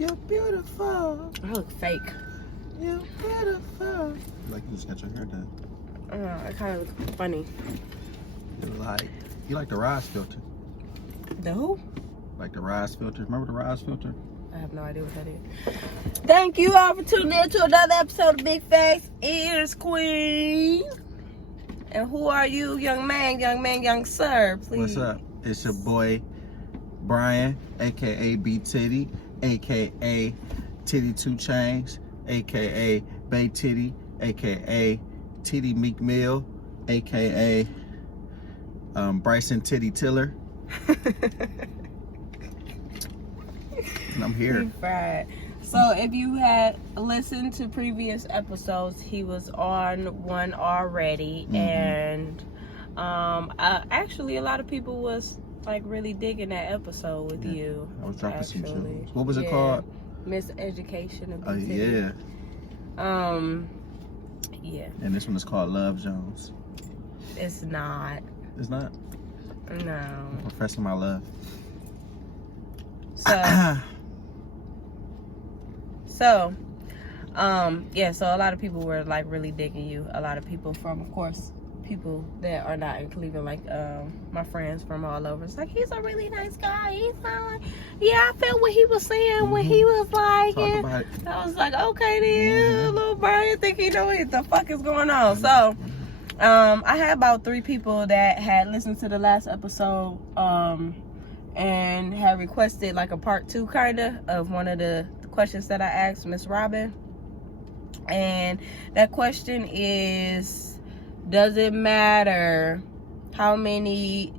You're beautiful. I look fake. You're beautiful. Like you just got your hair done. I kind of look funny. You like the Rise filter. The who? Like the Rise filter. Remember the Rise filter? I have no idea what that is. Thank you all for tuning in to another episode of Big Facts Ears Queen. And who are you, young man, young sir? Please. What's up? It's your boy Brian, aka B Titty, aka Titty 2 Chains, aka Bay Titty, aka Titty Meek Mill, aka Bryson Titty Tiller. And I'm here. Right. So if you had listened to previous episodes, he was on one already, and actually a lot of people was like really digging that episode with you. I was dropping some jewels. What was it called? Miseducation of Oh yeah. Yeah. And this one is called Love Jones. It's not. It's not? No. I'm professing my love. So, so a lot of people were like really digging you. A lot of people from, of course, people that are not in Cleveland, like my friends from all over. It's like, he's a really nice guy. He's not like, yeah, I felt what he was saying when he was like, and I was like, okay then, little Brian think he know what the fuck is going on. So, I had about 3 people that had listened to the last episode, and had requested like a part 2 kinda of one of the questions that I asked Miss Robin. And that question is, does it matter how many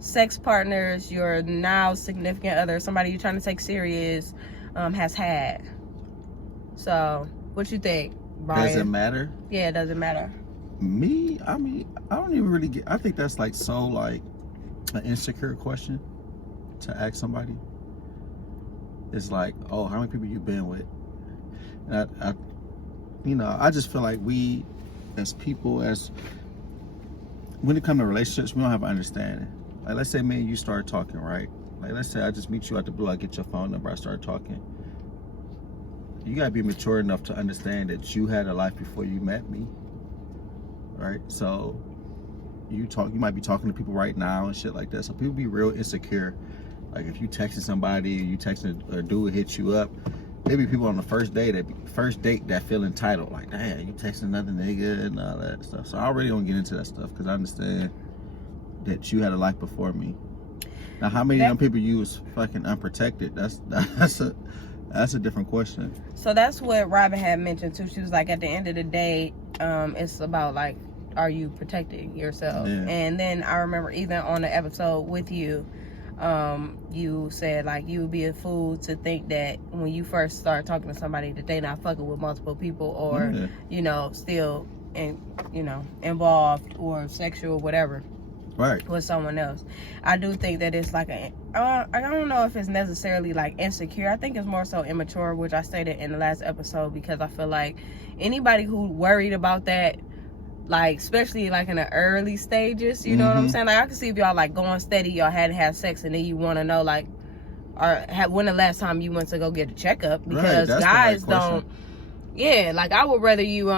sex partners your now significant other, somebody you're trying to take serious, has had? So what you think, Brian? Does it matter? Yeah, it doesn't matter. Me, I mean, I don't even really get, I think that's like so like an insecure question to ask somebody. It's like, oh, how many people you been with? And I just feel like we as people, when it comes to relationships, we don't have an understanding. Like, let's say me and you start talking, right? Like, let's say I just meet you out the blue, I get your phone number, I start talking. You gotta be mature enough to understand that you had a life before you met me, right? So you might be talking to people right now and shit like that. So people be real insecure. Like if you texting somebody, you texting a dude hits you up, maybe people on the first date that feel entitled, like, damn, you texting another nigga and all that stuff. So I really don't get into that stuff because I understand that you had a life before me. Now, how many of them people you was fucking unprotected? That's a different question. So that's what Robin had mentioned too. She was like, at the end of the day, it's about like, are you protecting yourself? Yeah. And then I remember even on the episode with you, you said like you would be a fool to think that when you first start talking to somebody that they not fucking with multiple people or still involved or sexual whatever with someone else. I do think that it's like I don't know if it's necessarily like insecure. I think it's more so immature, which I stated in the last episode, because I feel like anybody who worried about that, like especially like in the early stages, you know what I'm saying? Like I can see if y'all like going steady, y'all hadn't had sex, and then you want to know like, when the last time you went to go get a checkup? Because guys don't. Yeah, like I would rather you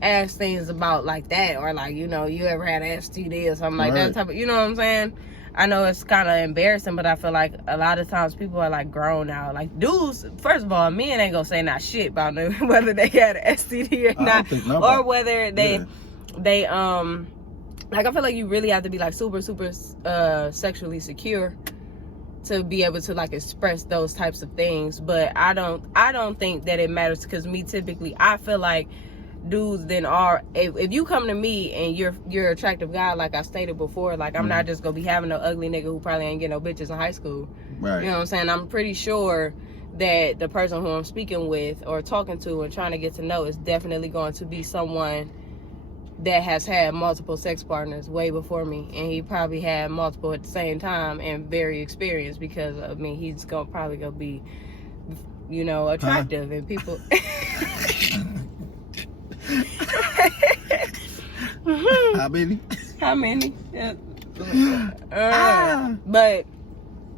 ask things about like that, or like you ever had an STD or something like that type of, you know what I'm saying? I know it's kind of embarrassing, but I feel like a lot of times people are like grown now. Like dudes, first of all, men ain't gonna say not shit about whether they had an STD or not, or whether they like I feel like you really have to be like super sexually secure to be able to like express those types of things. But I don't think that it matters, because me typically I feel like dudes then are, if you come to me and you're an attractive guy, like I stated before, like I'm not just gonna be having no ugly nigga who probably ain't get no bitches in high school, right? You know what I'm saying? I'm pretty sure that the person who I'm speaking with or talking to and trying to get to know is definitely going to be someone that has had multiple sex partners way before me, and he probably had multiple at the same time and very experienced, because I mean he's probably gonna be attractive and people How many? Yeah. But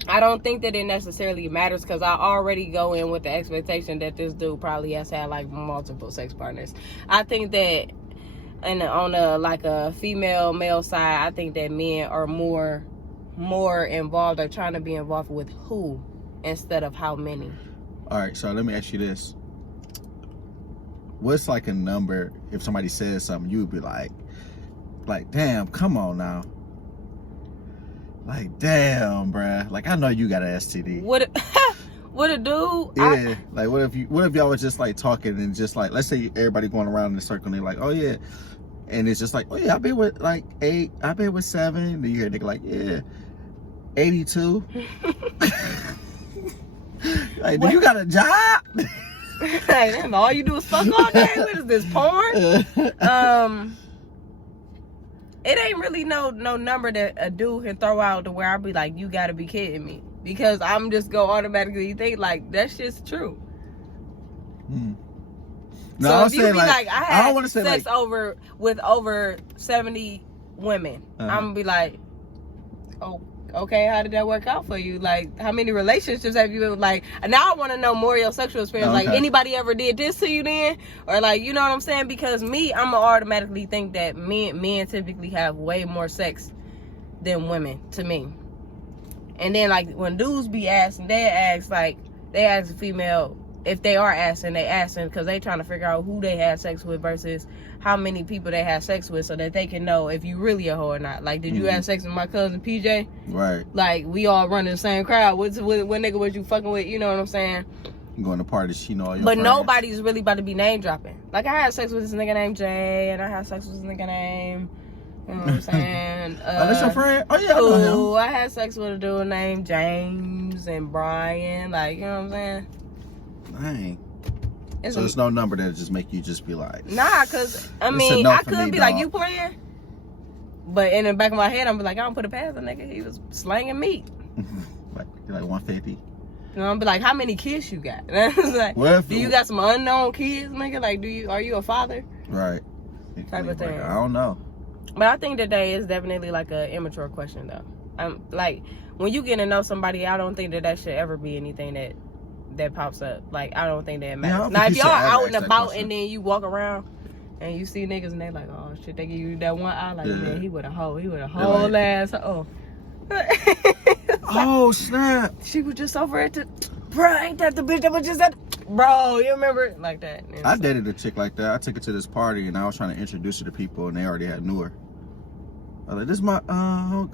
I don't think that it necessarily matters because I already go in with the expectation that this dude probably has had like multiple sex partners. I think that, and on a female male side, I think that men are more involved or trying to be involved with who instead of how many. All right, so let me ask you this: what's like a number if somebody says something you would be like, damn, come on now. Like, damn, bruh. Like, I know you got an STD. What a dude. Yeah. Like, what if y'all was just like talking and just like, let's say everybody going around in a circle and they're like, oh yeah, and it's just like, oh yeah, I've been with like 8, I've been with 7. And you hear a nigga like, yeah, 82. Like, do you got a job? Hey, damn, all you do is fuck all day. What is this, porn? It ain't really no number that a dude can throw out to where I'll be like, you gotta be kidding me. Because I'm just go automatically think like, that shit's true. No, so I'm if you saying be like, I I had don't want to say sex like, with over 70 women, I'm gonna be like, oh, okay, how did that work out for you? Like, how many relationships have you been like? Now I want to know more of your sexual experience. Okay. Like, anybody ever did this to you then? Or like, you know what I'm saying? Because me, I'm gonna automatically think that men typically have way more sex than women, to me. And then like when dudes be asking, they ask a female if they are asking, they asking because they trying to figure out who they had sex with versus how many people they had sex with so that they can know if you really a hoe or not. Like, did you have sex with my cousin PJ? Right. Like, we all running the same crowd. What nigga was you fucking with? You know what I'm saying? You going to parties, you know all your But friends. nobody's really about to be name dropping. Like, I had sex with this nigga named Jay, and I had sex with this nigga named, you know what I'm saying? Oh, that's your friend? Oh yeah, I know him. I had sex with a dude named James and Brian. Like, you know what I'm saying? Dang. So there's no number that just make you just be like, nah, cause I mean, I could be like, you playing, but in the back of my head, I'm be like, I don't put it past the nigga. He was slanging meat. like 150. You know, I'm be like, how many kids you got? And I was like, do you got some unknown kids, nigga? Like, are you a father? Right. Type of thing. I don't know. But I think today is definitely like an immature question though. Like, when you get to know somebody, I don't think that should ever be anything that pops up. Like, I don't think that matters. Now, if y'all out and about and then you walk around and you see niggas and they like, oh shit, they give you that one eye, like, man, he with a whole ass. Oh snap! She was just over at the, bro, ain't that the bitch that was just at, bro, you remember? Like that. And I dated a chick like that. I took her to this party and I was trying to introduce her to people and they already knew her. I was like, this is my, I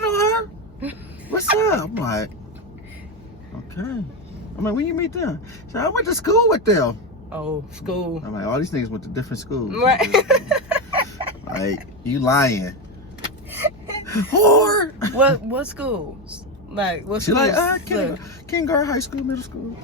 know her. What's up? I'm like, okay. I'm like, when you meet them? So I went to school with them. Oh, school. I'm like, all these niggas went to different schools. Right. Like, you lying. Whore. What schools? Like, what schools? She like, kindergarten, high school, middle school.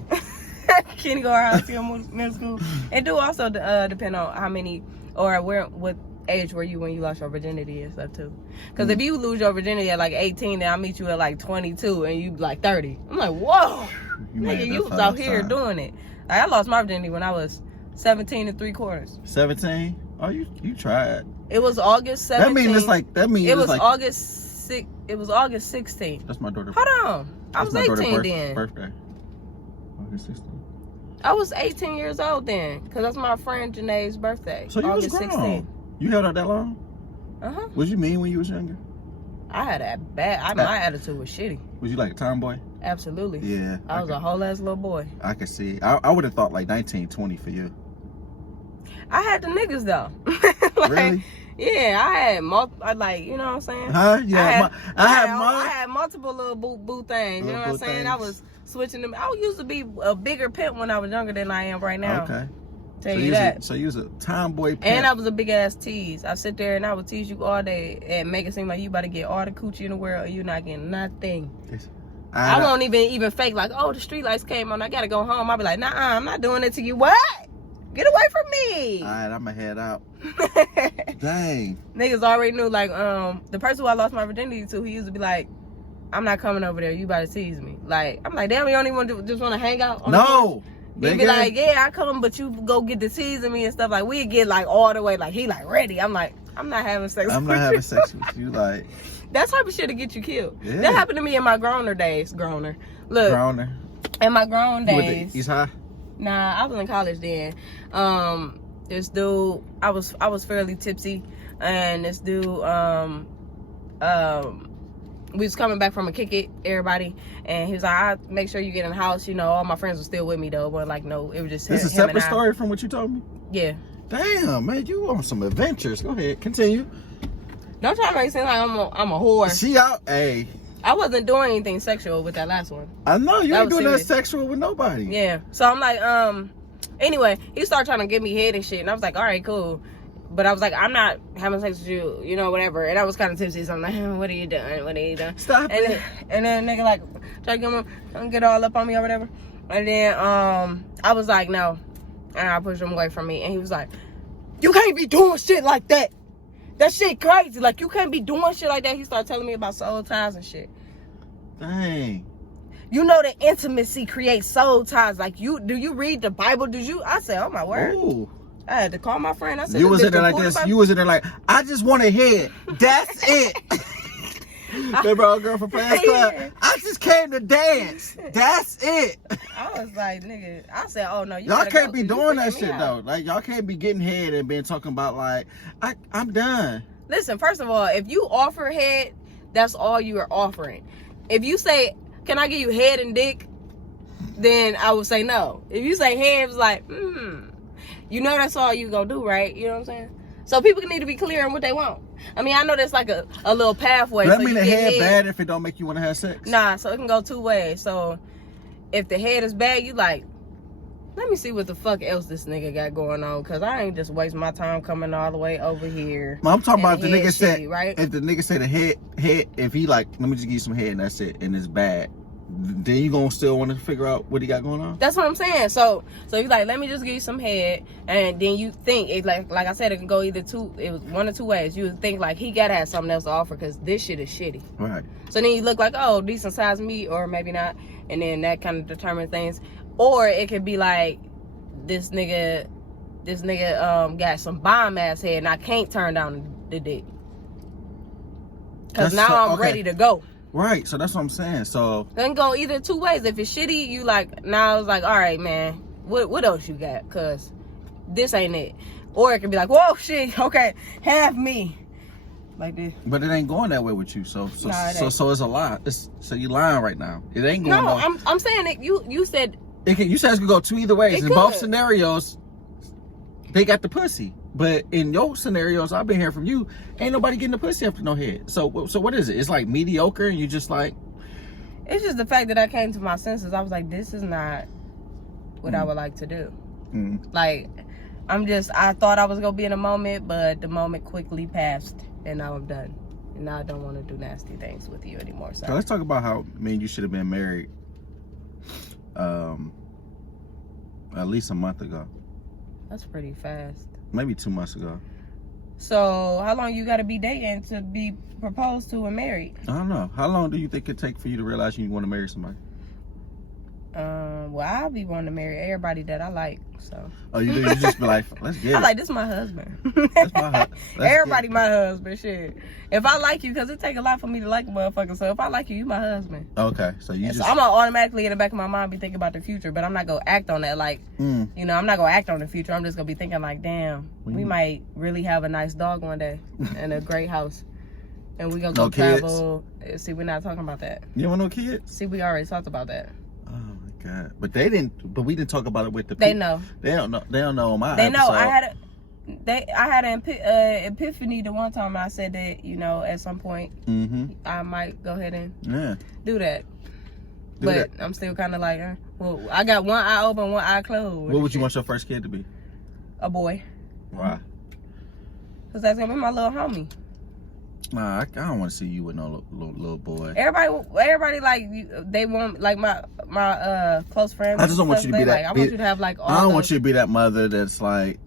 Kindergarten, high school, middle school. It do also depend on how many, or what age were you when you lost your virginity and stuff too. Because if you lose your virginity at like 18, then I meet you at like 22 and you like 30. I'm like, whoa. Nigga, you was out here doing it. Like, I lost my virginity when I was 17 3/4. 17? Oh, you tried. It was August 17th. It was August 6. It was August 16th. That's my daughter's. Hold on. I was 18 then. Birthday. August 16th. I was 18 years old then, because that's my friend Janae's birthday. So you August was grown. 16th. You held out that long? Uh-huh. What did you mean when you was younger? I had that bad. My attitude was shitty. Was you like a tomboy? Absolutely. Yeah. I was a whole ass little boy. I could see. I would have thought like 19, 20 for you. I had the niggas though. Like, really? Yeah, I had like, you know what I'm saying? Huh? Yeah. I had multiple little boo things. You know what I'm saying? I was switching them. I used to be a bigger pimp when I was younger than I am right now. Okay. Tell you that. So you was a tomboy pimp. And I was a big ass tease. I sit there and I would tease you all day and make it seem like you about to get all the coochie in the world and you're not getting nothing. I won't even fake like, oh, the street lights came on, I gotta go home. I'll be like, nah, I'm not doing it to you. What? Get away from me. Alright, I'ma head out. Dang. Niggas already knew, like, the person who I lost my virginity to, he used to be like, I'm not coming over there, you about to tease me. Like, I'm like, damn, you don't even just want to hang out on no. He'd be like, yeah, I come, but you go get the teasing me and stuff. Like, we'd get like all the way, like, he like ready. I'm like, I'm not having sex. I'm not having sex with you. Like that type of shit to get you killed. Yeah. That happened to me in my grown days. Look, in my grown days. He's high. Nah, I was in college then. This dude, I was fairly tipsy, and this dude, we was coming back from a kick it, everybody, and he was like, "I'll make sure you get in the house." You know, all my friends were still with me though, but like, no, it was just This is a separate story from what you told me. Yeah. Damn, man, you on some adventures. Go ahead, continue. Don't try to make it seem like I'm a whore. She out, hey. I wasn't doing anything sexual with that last one. I know you ain't doing serious. that sexual with nobody. Yeah. So I'm like, anyway, he started trying to give me head and shit, and I was like, all right, cool. But I was like, I'm not having sex with you, you know, whatever. And I was kind of tipsy, so I'm like, what are you doing? What are you doing? Stop it. And then nigga like try to get all up on me or whatever. And then I was like, no. And I pushed him away from me, and he was like, you can't be doing shit like that. That shit crazy. Like, you can't be doing shit like that. He started telling me about soul ties and shit. Dang. You know that intimacy creates soul ties. Like, do you read the Bible? I said, oh my word. Ooh. I had to call my friend. I said, you was in there like this. You was in there like, I just want to head. That's it. Remember our girl from Players Club? I just came to dance. That's it. I was like, nigga. I said, oh no, y'all can't be doing that shit though. Like, y'all can't be getting head and being talking about like, I'm done. Listen, first of all, if you offer head, that's all you are offering. If you say, can I give you head and dick? Then I would say no. If you say head, it's like, you know that's all you gonna do, right? You know what I'm saying? So people need to be clear on what they want. I mean, I know that's like a little pathway. Does that mean the head bad if it don't make you want to have sex? Nah, so it can go two ways. So if the head is bad, you like, let me see what the fuck else this nigga got going on, because I ain't just wasting my time coming all the way over here. I'm talking about the nigga said, right? If the nigga say the head, if he like, let me just give you some head and that's it, and it's bad, then you gonna still want to figure out what he got going on? That's what I'm saying. So you like, let me just give you some head, and then you think it like I said, it can go either one or two ways. You would think like he gotta have something else to offer because this shit is shitty. Right. So then you look like, oh, decent sized meat, or maybe not, and then that kind of determines things. Or it could be like this nigga got some bomb ass head, and I can't turn down the dick because now I'm ready to go. Right, so that's what I'm saying. So then go either two ways. If it's shitty, you like, now it's like, all right, man, what else you got? Cause this ain't it. Or it could be like, whoa, shit, okay, have me, like this. But it ain't going that way with you. So it's a lie. So you lying right now. It ain't going. No, I'm saying it. You said you said it could go two either ways. In both scenarios, they got the pussy. But in your scenarios, I've been hearing from you, ain't nobody getting the pussy after no head. So what is it? It's like mediocre, and you just like. It's just the fact that I came to my senses. I was like, this is not what I would like to do. Like, I thought I was gonna be in a moment, but the moment quickly passed, and now I'm done. And now I don't want to do nasty things with you anymore. So let's talk about how you should have been married at least a month ago. That's pretty fast. Maybe 2 months ago. So how long you got to be dating to be proposed to and married? I don't know. How long do you think it take for you to realize you want to marry somebody? Well, I'll be wanting to marry everybody that I like. So. Oh, you do? You just be like, let's get it. I like, this is my husband. That's my husband. Everybody my husband. Shit. If I like you, because it take a lot for me to like a motherfucker. So if I like you, you my husband. Okay, so you just. So I'm gonna automatically in the back of my mind be thinking about the future, but I'm not gonna act on that. Like, you know, I'm not gonna act on the future. I'm just gonna be thinking like, damn, we might really have a nice dog one day and a great house, and we gonna go travel. See, we're not talking about that. You don't want no kids? See, we already talked about that. Oh my God! But they didn't. But we didn't talk about it with the. They know. They don't know. They don't know on my. They know. Episode. I had an epiphany the one time I said that, you know, at some point I might go ahead and do that. But I'm still kind of like, well, I got one eye open, one eye closed. What would you want your first kid to be? A boy. Why? Because that's gonna be my little homie. Nah, I don't want to see you with no little boy. Everybody like they want, like my close friends. I just don't want you to be that. Like, I want you to have like all. I don't want you to be that mother that's like,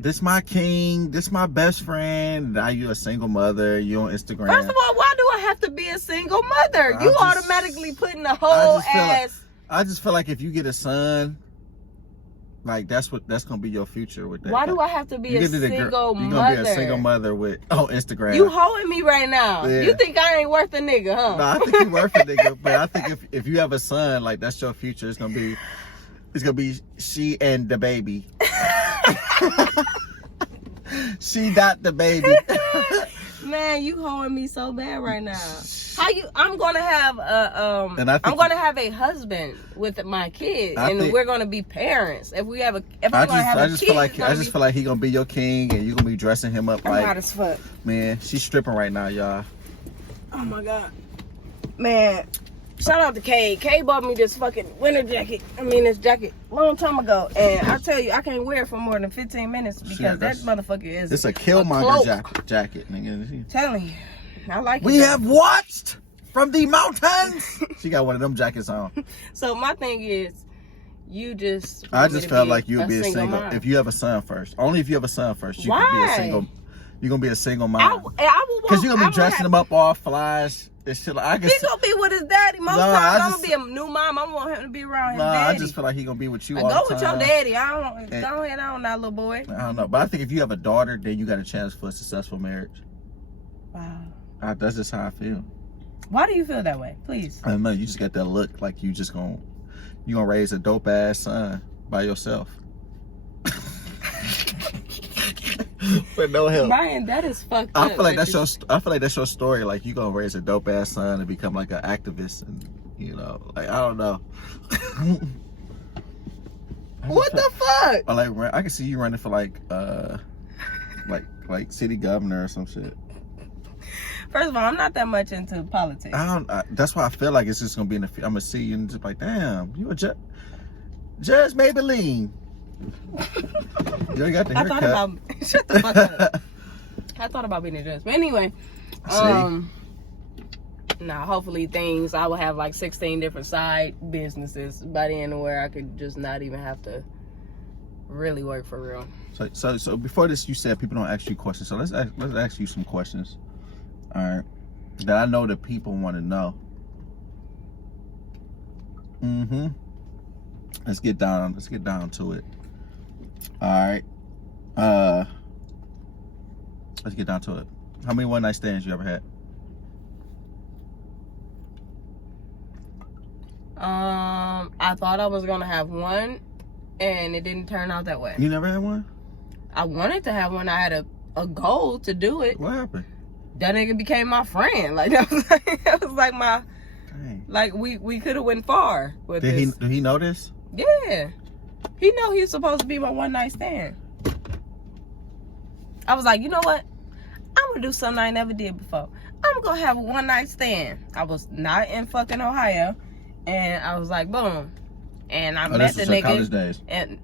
this my king, this my best friend. Now you a single mother. You on Instagram. First of all, why do I have to be a single mother? You automatically putting the whole ass. I just feel like if you get a son, Like that's gonna be your future with that. Why do I have to be a single mother? You're gonna be a single mother with Instagram. You holding me right now. Yeah. You think I ain't worth a nigga, huh? No, I think you worth a nigga, but I think if you have a son, like that's your future. It's gonna be she and the baby. She got the baby. Man, you holding me so bad right now. I'm gonna have I'm gonna have a husband with my kid, and we're gonna be parents. If we have a, I just feel like he gonna be your king, and you gonna be dressing him up like hot as fuck. Man, she's stripping right now, y'all. Oh my god, man. Shout out to Kay. Kay bought me this fucking winter jacket. This jacket long time ago. And I tell you, I can't wear it for more than 15 minutes because that motherfucker is. It's a Killmonger jacket, nigga. Telling you. I like it. We have watched from the mountains. She got one of them jackets on. So my thing is, I just felt like you would be a single mom. If you have a son first. Only if you have a son first. You could be a single. You're gonna be a single mom. Because you're gonna be dressing him up all flies. He's gonna be with his daddy. Most times I'm gonna be a new mom. I want him to be around his daddy. I just feel like he's gonna be with you all the time. Go with your daddy. Go ahead on that little boy. I don't know. But I think if you have a daughter, then you got a chance for a successful marriage. Wow. That's just how I feel. Why do you feel that way? Please. I don't know. You just got that look like you gonna raise a dope ass son by yourself. With no help. Brian, that is fucked up. I feel like that's your story. Like you gonna raise a dope ass son and become like an activist, and like I don't know. What the fuck? Or like I can see you running for like city governor or some shit. First of all, I'm not that much into politics. That's why I feel like it's just gonna be I'm gonna see you and just like, damn, you a Judge Maybelline. You ain't got the haircut. Shut the fuck up. I thought about being a judge. But anyway, hopefully I will have like 16 different side businesses by the end of where I could just not even have to really work for real. So before this, you said people don't ask you questions. So let's ask you some questions. All right. That I know that people want to know. Let's get down to it. All right. Let's get down to it. How many one night stands you ever had? I thought I was gonna have one, and it didn't turn out that way. You never had one? I wanted to have one. I had a goal to do it. What happened? That nigga became my friend. Like that was like my. Dang. Like we could have went far with this. Did he know this? Yeah. He know he's supposed to be my one night stand. I was like, you know what? I'm gonna do something I never did before. I'm gonna have a one night stand. I was not in fucking Ohio, and I was like, boom. And I met the nigga. College days. And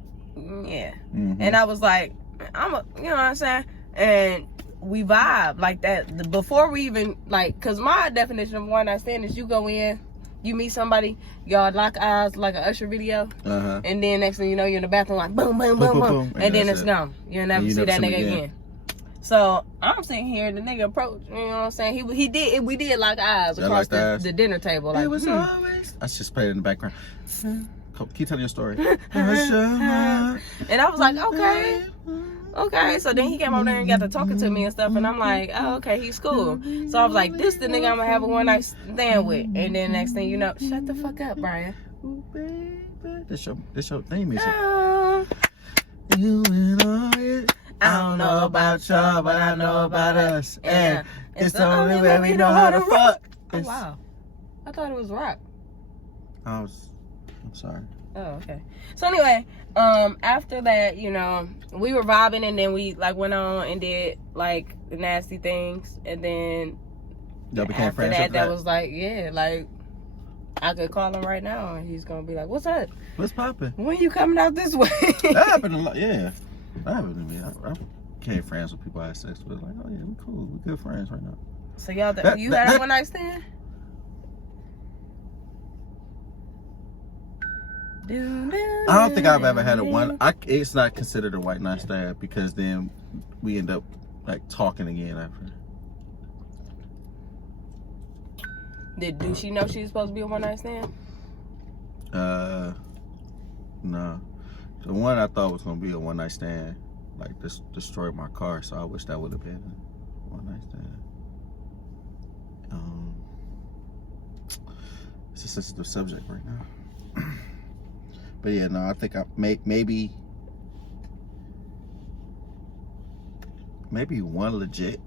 yeah. And I was like, you know what I'm saying? And we vibe like that before we even cause my definition of one night stand is you go in, you meet somebody, y'all lock eyes like an Usher video, and then next thing you know, you're in the bathroom like boom, boom, boom, boom, and then it's gone. You'll never see that nigga again. So I'm sitting here, the nigga approached, you know what I'm saying? We did lock eyes across the dinner table. Like, it was always. I just played it in the background. Keep telling your story. And I was like, okay. So then he came over there and got to talking to me and stuff, and I'm like, oh, okay, he's cool. So I was like, this the nigga I'm gonna have a one night stand with. And then next thing you know, shut the fuck up, Brian. This your theme music. You and I don't know about y'all, but I know about us. And it's the only way we know how to fuck. Oh wow, I thought it was rock. I'm sorry. Oh, okay. So anyway, after that, we were vibing, and then we went on and did the nasty things, and then became after friends. That was I could call him right now, and he's gonna be like, "What's up? What's poppin'? When you coming out this way?" That happened a lot. Yeah, that happened to me. I became friends with people I had sex with. Like, oh yeah, we cool. We good friends right now. So y'all, you had a one night stand? I don't think I've ever had a one. It's not considered a white night stand because then we end up talking again after. Do she know she's supposed to be a one night stand? No. The one I thought was gonna be a one night stand, like this destroyed my car. So I wish that would have been a one night stand. It's a sensitive subject right now. But yeah, no, I think I maybe one legit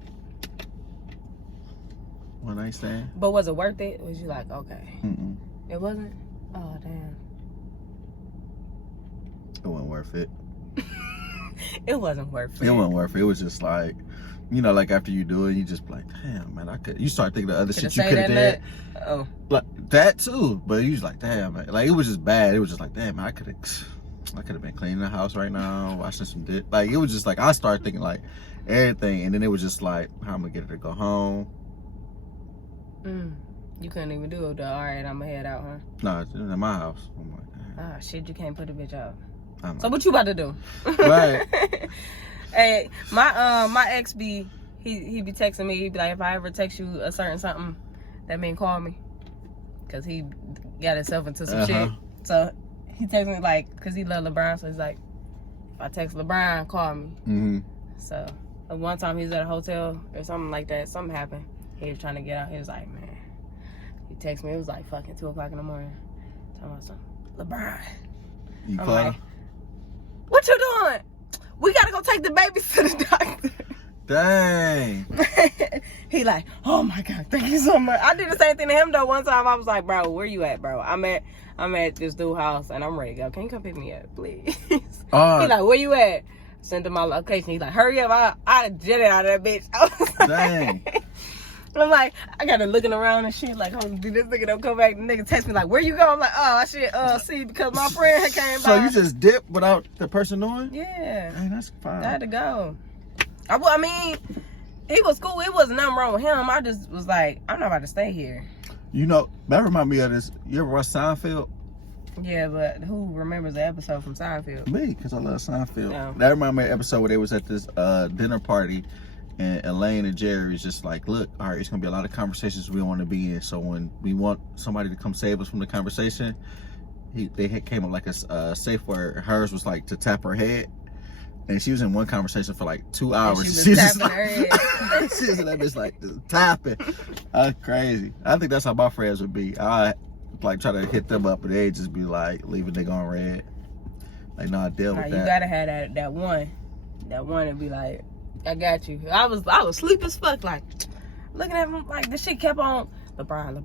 one night stand. But was it worth it? Was you like, okay? Mm-mm. It wasn't? Oh, damn. It wasn't worth it. It wasn't worth it. It wasn't worth it. It was just like, you know, like after you do it, you just be like, damn, man, I could. You start thinking of other shit you could have did. Oh. Like that too. But you was like, damn, man. Like it was just bad. It was just like, damn, man, I could have been cleaning the house right now, washing some dish. Like it was just like I started thinking like everything, and then it was just like, how am I gonna get her to go home? You couldn't even do it though. All right, I'm gonna head out, huh? No, it's in my house. I'm like, damn. Ah, shit, you can't put the bitch out. So Like, what you about to do? Right. Hey, my ex he be texting me. He be like, if I ever text you a certain something, that mean call me, cause he got himself into some shit. So he texts me like, cause he love LeBron, so he's like, if I text LeBron, call me. Mm-hmm. So one time he was at a hotel or something like that. Something happened. He was trying to get out. He was like, man. He texted me. It was like fucking 2 o'clock in the morning. Talking about something. LeBron. You I'm call like, what you doing? We gotta go take the babies to the doctor. Dang. He like, oh my God, thank you so much. I did the same thing to him though. One time I was like, bro, where you at, bro? I'm at this dude's house and I'm ready to go. Can you come pick me up, please? He like, where you at? Sent him my location. He's like, hurry up, I jetted out of that bitch. Dang. I'm like, I got to looking around and shit, like, oh, dude, this nigga don't come back. The nigga text me like, where you go? I'm like, oh, shit, see, because my friend had came by. So you just dipped without the person knowing? Yeah. Dang, that's fine. I had to go. I mean, he was cool. It wasn't nothing wrong with him. I just was like, I'm not about to stay here. You know, that remind me of this. You ever watch Seinfeld? Yeah, but who remembers the episode from Seinfeld? Me, because I love Seinfeld. Oh. That remind me of the episode where they was at this dinner party, and Elaine and Jerry is just like, look, all right, it's going to be a lot of conversations we want to be in. So when we want somebody to come save us from the conversation, they came up like a safe word. Hers was like to tap her head. And she was in one conversation for like 2 hours. And she was tapping like, her head. She was in that bitch like just tapping. That's crazy. I think that's how my friends would be. I like try to hit them up, and they just be like, leave a nigga on red. Like, no, I deal with that. You gotta have that one. That one and be like, I got you. I was sleep as fuck, like looking at him like this shit kept on. LeBron.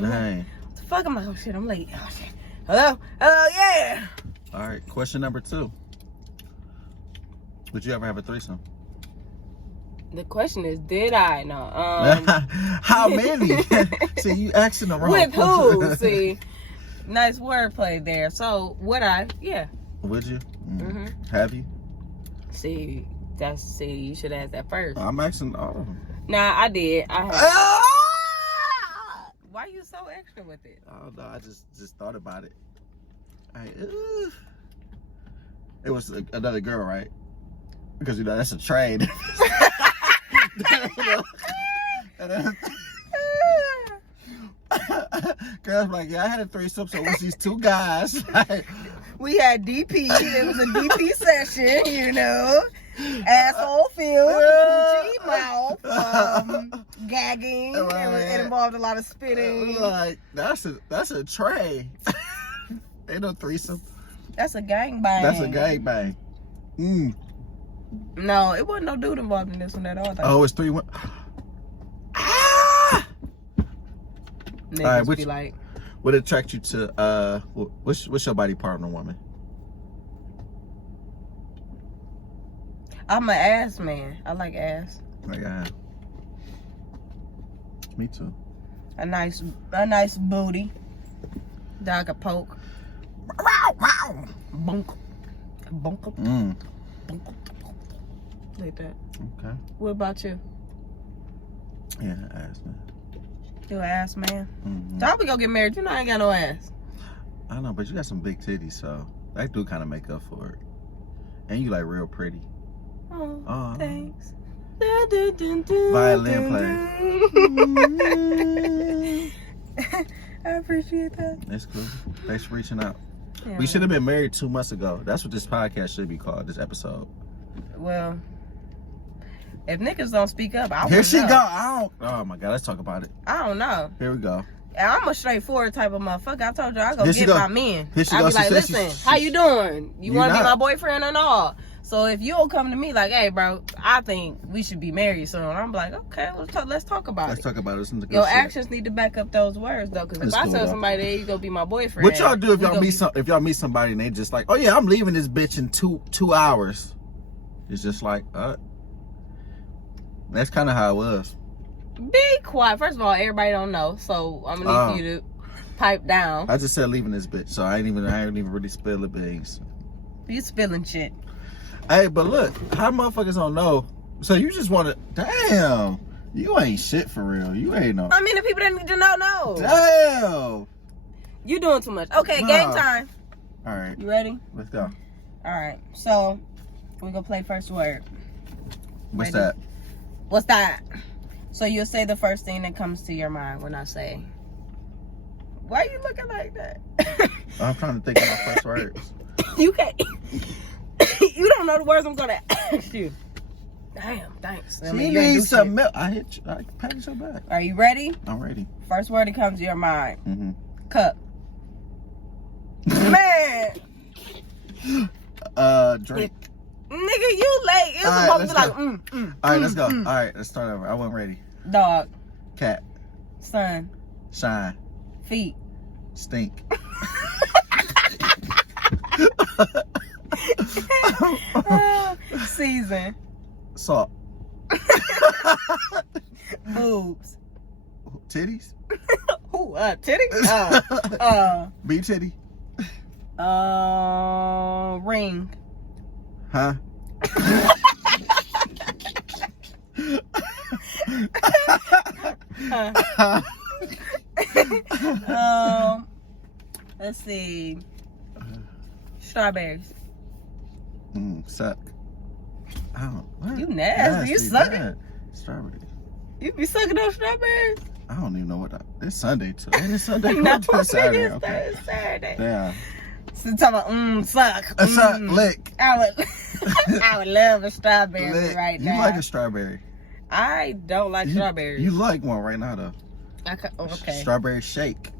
Dang. What the fuck? I'm like, oh shit, I'm late. Oh shit. Hello, yeah. All right, question number 2. Would you ever have a threesome? The question is, did I? No. How many? See, you asking the wrong with question. who? See, nice wordplay there. So would I? Yeah. Would you? Mm-hmm. Have you? See, you should ask that first. I'm asking all of them. Nah, I did. I have. Why you so extra with it? Oh no, I just thought about it. It was another girl, right? Because you know that's a trade. Girls like, yeah, I had a threesome, so it was these 2 guys. We had DP. It was a DP session, you know. Asshole filled, coochie, mouth, gagging. It involved a lot of spitting. Like that's a tray. Ain't no threesome. That's a gangbang. That's a gangbang. No, it wasn't no dude involved in this one at all. Oh, it's 3 women. Niggas all right, be like, what attract you to what's your body partner, woman? I'm an ass man. I like ass. Me too. A nice booty that I could poke. Bunk. Like that. Okay. What about you? Yeah, ass man. You an ass man? Mm-hmm. So how we gonna get married? You know I ain't got no ass. I know, but you got some big titties, so that do kind of make up for it. And you like real pretty. Oh, thanks. Violin player. I appreciate that. That's cool. Thanks for reaching out. Yeah, we should have been married 2 months ago. That's what this podcast should be called, this episode. Well, if niggas don't speak up, I Here wouldn't she know. go. Oh my God, let's talk about it. I don't know. Here we go. And I'm a straightforward type of motherfucker. I told you I go Here she get go. my men. Here she I go. be She like, said listen, how you doing? You want to be not. my boyfriend and all? So if you don't come to me like, hey, bro, I think we should be married soon, I'm like, okay, let's talk about Let's it. talk about it. Listen to Your good shit. actions need to back up those words though, because if It's I cool, tell though. somebody that you gonna be my boyfriend, What y'all do if we y'all meet somebody and they just like, oh yeah, I'm leaving this bitch in two hours? It's just like, that's kind of how it was. Be quiet. First of all, everybody don't know, so I'm gonna need you to pipe down. I just said leaving this bitch, so I ain't even really spill the beans. You spilling shit. Hey, but look, how motherfuckers don't know? So you just want to? Damn, you ain't shit for real. You ain't no. I mean, the people that need to know. Damn. You doing too much. Okay, Nah. game time. All right, You ready? let's go. All right. So we're gonna play first word. What's Ready? that? What's that? So you'll say the first thing that comes to your mind when I say. Why are you looking like that? I'm trying to think of my first words. You can't. You don't know the words I'm gonna ask you. Damn, thanks. I She mean, you ain't do needs some shit. milk. I hit you. I patted your back. Are you ready? I'm ready. First word that comes to your mind. Mm-hmm. Cup. Man, Drink. nigga, you late. It's All right, supposed to be let's like, All right, let's go. All right, let's start over. I wasn't ready. Dog, Cat. sun, Shine. feet. Stink. Season. Salt. Boobs. Titties. Who? Titty? B titty. Ring. Huh? Let's see. Strawberries. Suck. I don't. What? You nasty. You sucking? bad. Strawberries. You be sucking those strawberries? I don't even know what. It's Sunday too. Ain't it Sunday? No, It's Saturday. it's Okay. Saturday. Damn. So talking about suck. Suck. Lick. I would love a strawberry Lick. right You now. like a strawberry? I don't like strawberries. You like one right now though. Okay. Strawberry shake.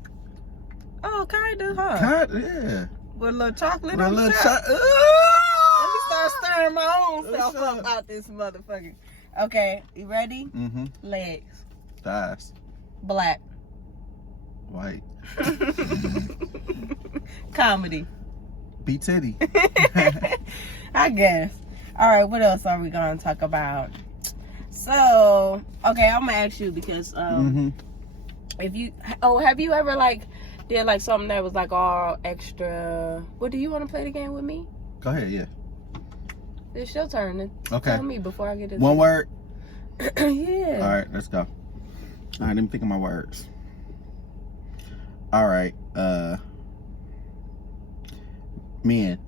Oh, kinda, huh? God, yeah. With a little chocolate With a on little top. shot. Let me start stirring my own self What's up up? out this motherfucker. Okay, you ready? Mm-hmm. Legs. Thighs. Black. White. Comedy. B titty. I guess. All right, what else are we gonna talk about? So, okay, I'm gonna ask you because if you have you ever like did like something that was like all extra? What do you want to play the game with me? Go ahead, yeah. It's your turn to Okay. tell me before I get it. One word. Yeah. All right, let's go. All right, let me think of my words. All right, men,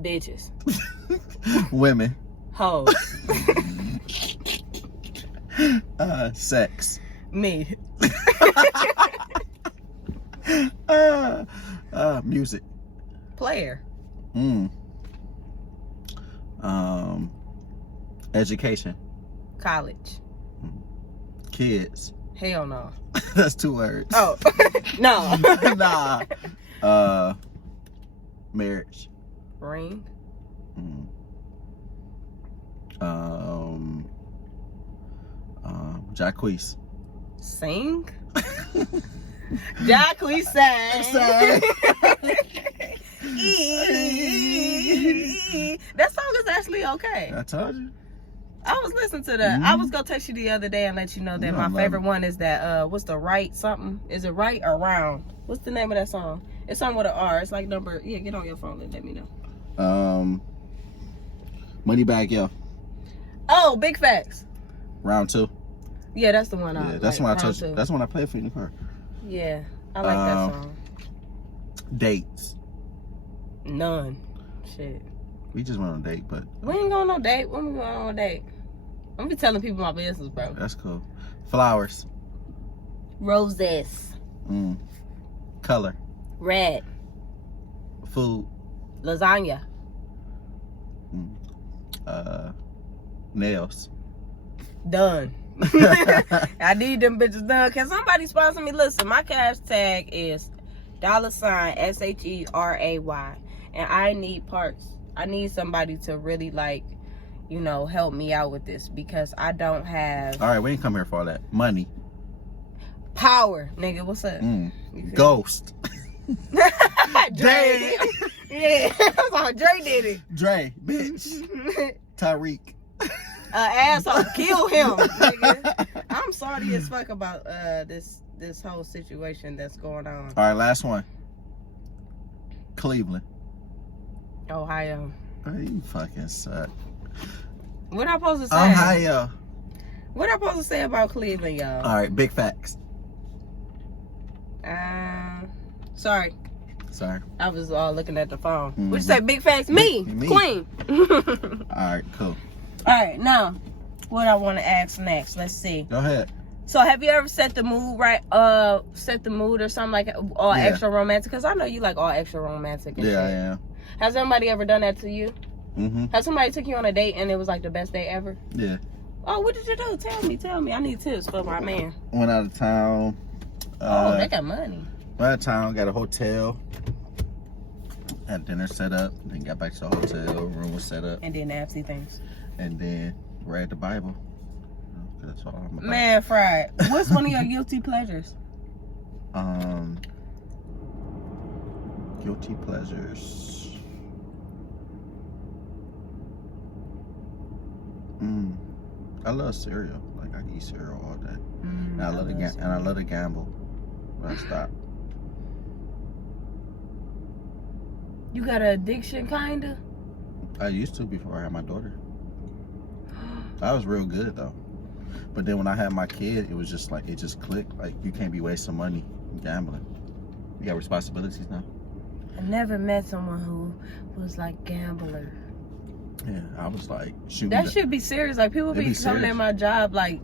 Bitches. women, Hoes. sex, Me. music, Player. education, College. kids. Hell no. That's 2 words. Oh. No. Nah. Marriage. Ring. Jacquees. Sing. Jacquees sang. That song is actually okay. I told you. I was listening to that. I was gonna text you the other day and let you know that my favorite one is that what's the right something? Is it right or round? What's the name of that song? It's something with an R. It's like number. Yeah, get on your phone and let me know. Money Bag Yo. Oh, Big Facts. Round 2. Yeah, that's the one. Yeah, that's like, when I round told you. two. That's when I played for you in the car. Yeah, I like that song. Dates. None. Shit. We just went on a date, but We ain't going on no date. When we going on a date? I'm gonna be telling people my business, bro. that's cool. Flowers. Roses. Color. Red. Food. Lasagna. Nails. Done. I need them bitches done. Can somebody sponsor me? Listen, my cash tag is $SHERAY. And I need parts. I need somebody to really, like, you know, help me out with this because I don't have... All right, we ain't come here for all that. Money. Power. Nigga, what's up? Ghost. Dre. Yeah. Dre did it. Dre, bitch. Tyreek. Asshole. Kill him, nigga. I'm sorry as fuck about this whole situation that's going on. All right, last one. Cleveland. Ohio. Oh, you fucking suck. What I supposed to say? Ohio. What I supposed to say about Cleveland, y'all? All right, big facts. Sorry. Sorry. I was all looking at the phone. What you say? Big facts? Me. Queen. All right, cool. All right, now, what I want to ask next. Let's see. Go ahead. So, have you ever set the mood right? Set the mood or something like all extra romantic? Because I know you like all extra romantic. And shit. I am. Has somebody ever done that to you? Mm-hmm. Has somebody took you on a date and it was like the best day ever? Yeah. Oh, what did you do? Tell me. I need tips for my man. Went out of town. They got money. Went out of town, got a hotel. Had dinner set up. Then got back to the hotel. Room was set up. And then nasty things. And then read the Bible. That's all I'm about. Man, Fried. What's one of your guilty pleasures? Guilty pleasures. I love cereal. Like I can eat cereal all day. And I love to gamble. But I stop. You got an addiction, kinda? I used to before I had my daughter. I was real good though. But then when I had my kid, it was just like, it just clicked. Like, you can't be wasting money gambling. You got responsibilities now. I never met someone who was like gambler. Yeah, I was like shooting. That should be serious. Like, people be coming at my job like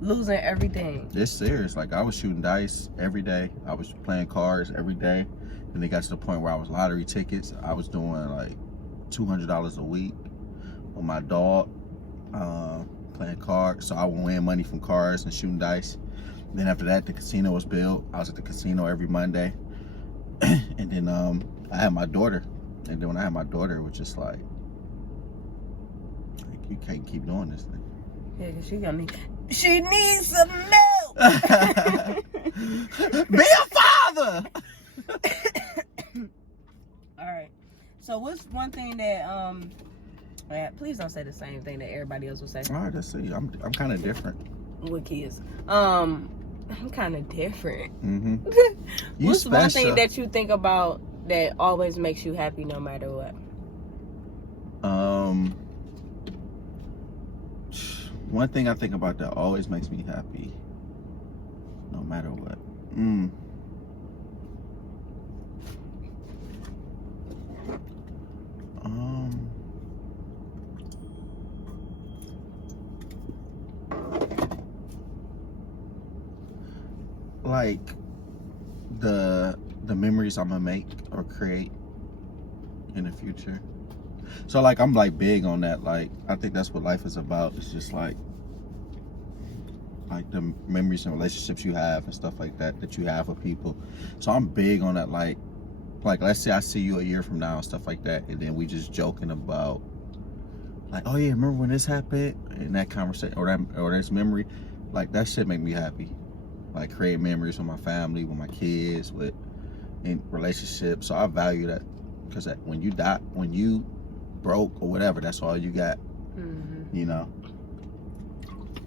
losing everything. It's serious. Like, I was shooting dice every day. I was playing cards every day. And it got to the point where I was lottery tickets. I was doing like $200 a week with my dog. Playing cards, so I would win money from cards and shooting dice. Then after that, the casino was built. I was at the casino every Monday. And then I had my daughter. And then when I had my daughter, it was just like you can't keep doing this thing. Yeah, cause she needs some milk. Be a father. All right. So what's one thing that man, please don't say the same thing that everybody else will say. All right, let's see. I'm kind of different with kids. I'm kind of different. What's special. One thing that you think about that always makes you happy no matter what? One thing I think about that always makes me happy no matter what. Like the memories I'm gonna make or create in the future. So like I'm like big on that. Like I think that's what life is about. It's just like the memories and relationships you have and stuff like that you have with people. So I'm big on that. Like let's say I see you a year from now and stuff like that, and then we just joking about like, oh yeah, remember when this happened? And that conversation or this memory, like that shit make me happy. Like create memories with my family, with my kids, in relationships. So I value that because when you die, when you broke or whatever, that's all you got. You know,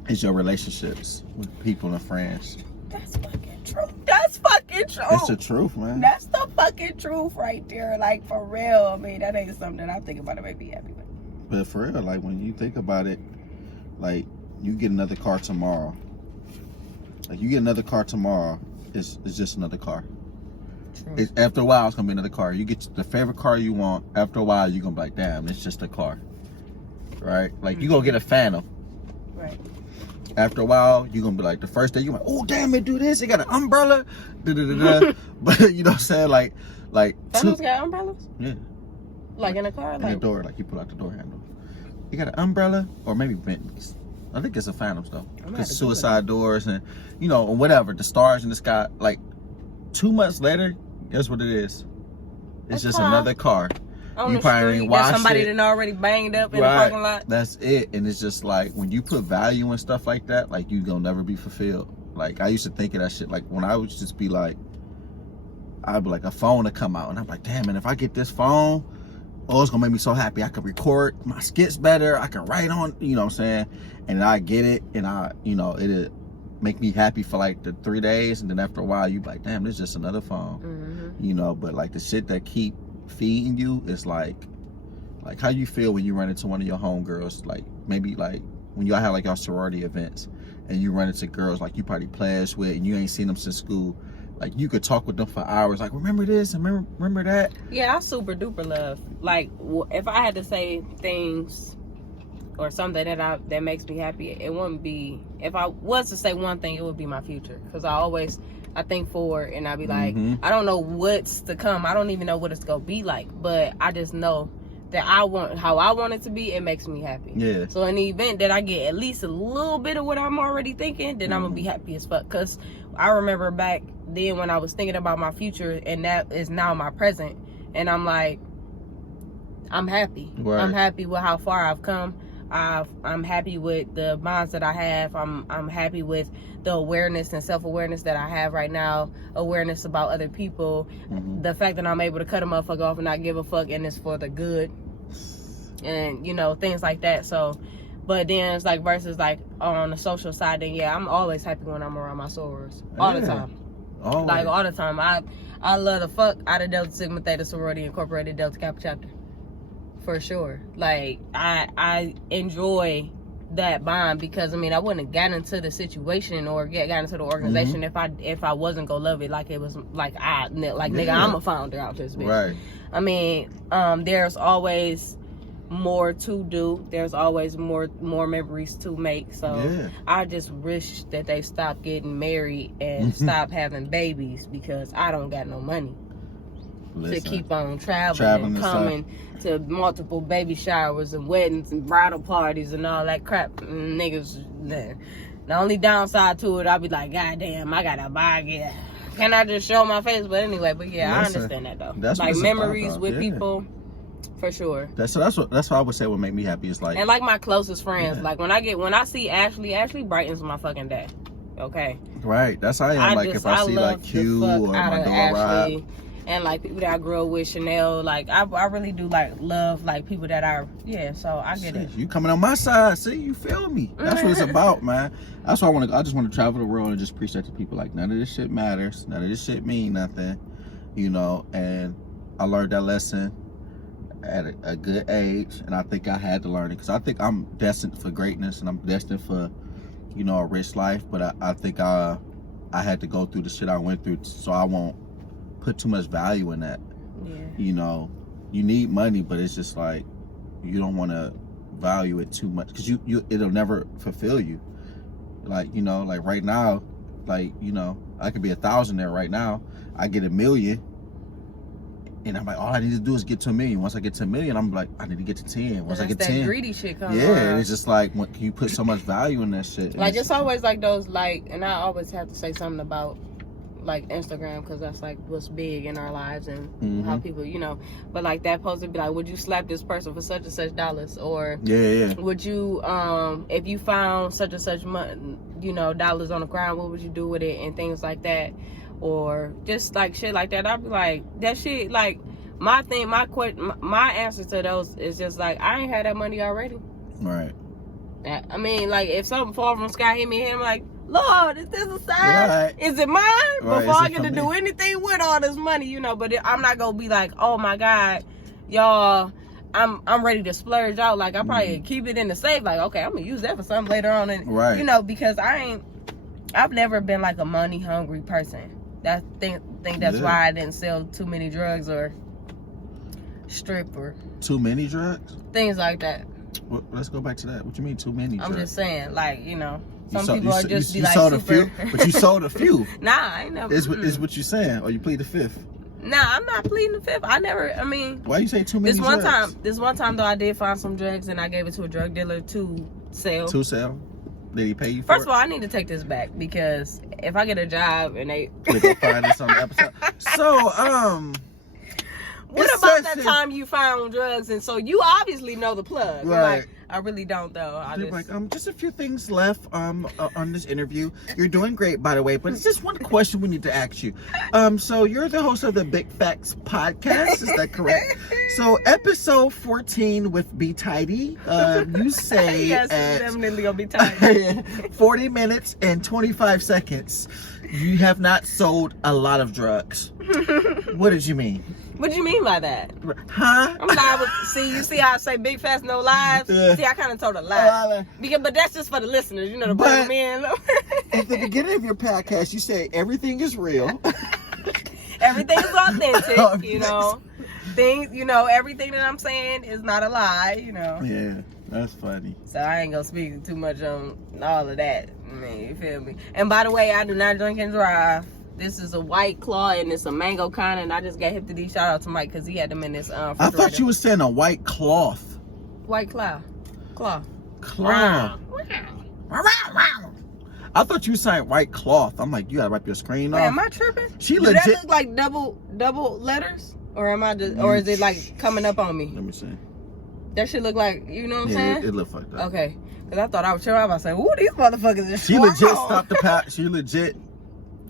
it's your relationships with people and friends. That's fucking true. That's fucking true. It's the truth, man. That's the fucking truth right there. Like for real. I mean, that ain't something that I think about. It make me happy. But for real, like when you think about it, like you get another car tomorrow. Like you get another car tomorrow, it's just another car. After a while, it's gonna be another car. You get the favorite car you want. After a while, you're gonna be like, damn, it's just a car, right? Like you gonna get a Phantom. Right. After a while, you're gonna be like, the first day you're like, oh damn, it do this. It got an umbrella. But you know what I'm saying? Like Like Phantoms got umbrellas? Yeah. Like in a car? In the door, like you pull out the door handle. You got an umbrella or maybe Bentleys. I think it's a Phantoms though. Because suicide doors and, you know, or whatever, the stars in the sky. Like 2 months later, guess what it is? It's just another car. On the street, that somebody that already banged up in the parking lot. That's it. And it's just like, when you put value in stuff like that, like you gonna never be fulfilled. Like I used to think of that shit. Like when I would just be like, I'd be like, a phone to come out. And I'm like, damn, man, if I get this phone, oh, it's gonna make me so happy. I can record my skits better. I can write on, you know what I'm saying? And I get it, and it'll make me happy for like the 3 days. And then after a while, you be like, damn, this is just another phone. You know, but like the shit that keep feeding you is like how you feel when you run into one of your homegirls, like maybe like when y'all have like your sorority events and you run into girls like you probably pledged with and you ain't seen them since school. Like you could talk with them for hours, like remember this and remember that. Yeah, I super duper love. Like if I had to say things or something that makes me happy, it wouldn't be, if I was to say one thing, it would be my future. Because I think forward and I be like, I don't know what's to come. I don't even know what it's gonna be like, but I just know that how I want it to be. It makes me happy. Yeah. So in the event that I get at least a little bit of what I'm already thinking, then I'm gonna be happy as fuck. Cause I remember back then when I was thinking about my future, and that is now my present, and I'm like, I'm happy. Right. I'm happy with how far I've come. I'm happy with the bonds that I have. I'm happy with the awareness and self-awareness that I have right now. Awareness about other people. The fact that I'm able to cut a motherfucker off and not give a fuck, and it's for the good. And, you know, things like that. So, but then it's like versus like on the social side, then yeah, I'm always happy when I'm around my sorors. All the time. Always. Like all the time. I love the fuck out of Delta Sigma Theta Sorority Incorporated Delta Kappa Chapter. For sure. Like I enjoy that bond, because I mean I wouldn't have gotten into the situation or got into the organization if I wasn't gonna love it like it was like nigga, I'm a founder out this bitch. Right. I mean, there's always more to do. There's always more memories to make. So I just wish that they stop getting married and stop having babies, because I don't got no money to keep on traveling and coming to multiple baby showers and weddings and bridal parties and all that crap. Niggas, the only downside to it, I'll be like, God damn, I gotta buy it. Can I just show my face? But anyway, I understand that though. That's like memories with people, for sure. That's what I would say would make me happy. Is like, and like my closest friends. Like when I see Ashley brightens my fucking day. Okay. Right. That's how I am. Like if I see like Q or my dog Rob. And like people that I grew up with, Chanel, like I really do like love like people that are so I get it. You coming on my side, see, you feel me? That's what it's about, man. That's why I just want to travel the world and just preach that to people. Like none of this shit matters, none of this shit mean nothing, you know. And I learned that lesson at a good age, and I think I had to learn it because I think I'm destined for greatness and I'm destined for, you know, a rich life. But I think I had to go through the shit I went through so I won't put too much value in that. You know, you need money, but it's just like you don't want to value it too much because it'll never fulfill you. Like, you know, like right now, like, you know, I could be 1,000 there right now. I get 1 million, and I'm like, all I need to do is get to 1 million. Once I get to 1 million, I'm like, I need to get to 10. Once I get 10, greedy shit comes around. And it's just like when you put so much value in that shit. Like it's always like those like, and I always have to say something about like Instagram, because that's like what's big in our lives and how people, you know, but like that post would be like, would you slap this person for such and such dollars, or would you if you found such and such you know, dollars on the ground, what would you do with it, and things like that, or just like shit like that. I'd be like, that shit, like my answer to those is just like, I ain't had that money already. Right. I mean, like if something fall from the sky hit me, I'm like, Lord, is this a sign? Right. Is it mine? Right. Before I get to do anything with all this money, you know. But I'm not gonna be like, oh my God, y'all, I'm ready to splurge out. Like I probably keep it in the safe. Like, okay, I'm gonna use that for something later on. And you know, because I've never been like a money hungry person. I think that's why I didn't sell too many drugs or strip or too many drugs, things like that. Well, let's go back to that. What you mean too many drugs? I'm just saying, like, you know. Some people are just be like, sold super. A few, but you sold a few. Nah, I ain't never. Is what you saying, or you plead the fifth? Nah, I'm not pleading the fifth. Why you say too many drugs? This one time though, I did find some drugs and I gave it to a drug dealer to sell. To sell? Did he pay you for First of all, I need to take this back because if I get a job and we're gonna find this on the episode. So, what about that time you found drugs and so you obviously know the plug? Right. Like, I really don't though. Just a few things left on this interview. You're doing great, by the way, but it's just one question we need to ask you. So you're the host of the Big Facts podcast, is that correct? So episode 14 with Be Tidy, you say yes, definitely gonna be tidy. 40 minutes and 25 seconds, you have not sold a lot of drugs. What did you mean? What do you mean by that? Huh? I'm liable. You see how I say big facts, no lies? Yeah. See, I kind of told a lie. But that's just for the listeners, the brother men. At the beginning of your podcast, you say everything is real. Everything is authentic, Things, everything that I'm saying is not a lie, Yeah, that's funny. So I ain't gonna speak too much on all of that. You feel me? And by the way, I do not drink and drive. This is a White Claw and it's a mango kind, and I just got hip to these. Shout out to Mike because he had them in this I thought you were saying a white cloth. White claw. Claw. I thought you were saying white cloth. I'm like, you gotta wipe your screen off. Wait, am I tripping? Legit. That look like double letters? Or am I just, or is it like coming up on me? Let me see. That shit look like, you know what I'm saying? It looks like that. Okay. Because I thought I was sure I was saying, ooh, these motherfuckers is She legit stopped the pack. She legit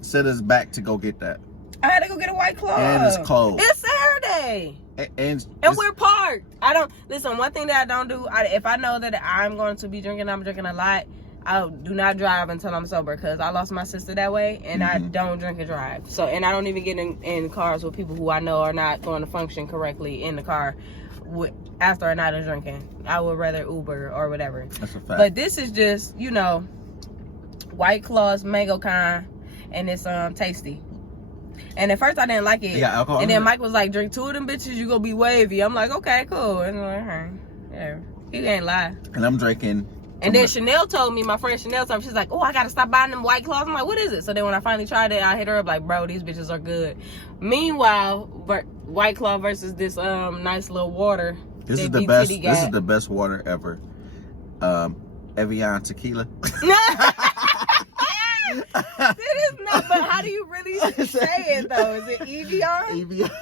set us back to go get that. I had to go get a White Claw. And it's cold. It's Saturday. And we're parked. Listen, one thing that I don't do, if I know that I'm going to be drinking, I'm drinking a lot, I do not drive until I'm sober because I lost my sister that way and I don't drink and drive. So, and I don't even get in cars with people who I know are not going to function correctly in the car after a night of drinking. I would rather Uber or whatever. That's a fact. But this is just, White Claws, mango kind, and it's tasty. And at first I didn't like it. Yeah, alcohol. And then Mike was like, drink 2 of them bitches, you gonna be wavy. I'm like, okay, cool. And I'm like, yeah, he ain't lie. And I'm drinking. And then Chanel told me, my friend Chanel told me, she's like, oh, I gotta stop buying them White Claws. I'm like, what is it? So then when I finally tried it, I hit her up like, bro, these bitches are good. Meanwhile, White Claw versus this nice little water. This is the best. This is the best water ever. Evian tequila. It is not, but how do you really say it though? Is it Evian?